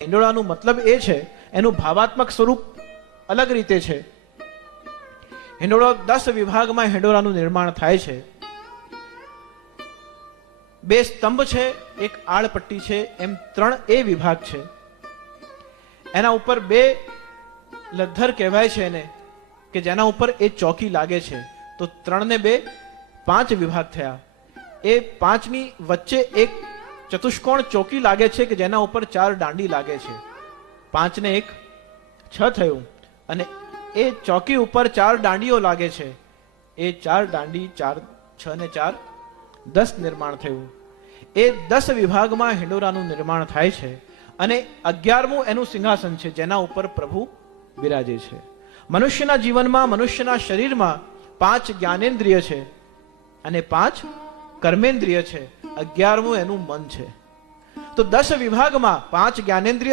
હિંડોળાનું મતલબ એ છે, એનું ભાવાત્મક સ્વરૂપ અલગ રીતે છે. હિંડોળો 10 વિભાગમાં હિંડોળાનું નિર્માણ થાય છે. 2 સ્તંભ છે, એક આળપટ્ટી છે, એમ 3 એ વિભાગ છે. એના ઉપર 2 લદ્ધર કહેવાય છે એને, કે જેના ઉપર એ ચોકી લાગે છે. તો 3 ને 2 5 વિભાગ થયા. એ 5ની વચ્ચે એક ચતુષ્કોણ ચોકી લાગે છે કે જેના ઉપર 4 દાંડી લાગે છે. 5 ને 1 6 થયું. અને એ ચોકી ઉપર 4 દાંડીઓ લાગે છે. એ 4 દાંડી 4 6 ને 4 10 નિર્માણ થયું. એ 10 વિભાગમાં હિંડોરાનું નિર્માણ થાય છે. અને 11મું એનું સિંહાસન છે જેના ઉપર પ્રભુ બિરાજે છે. મનુષ્યના જીવનમાં, મનુષ્યના શરીરમાં 5 જ્ઞાનેન્દ્રિય છે અને 5 કર્મેન્દ્રિય છે. 11મું એનું મન છે. તો 10 વિભાગમાં 5 જ્ઞાનેન્દ્રિય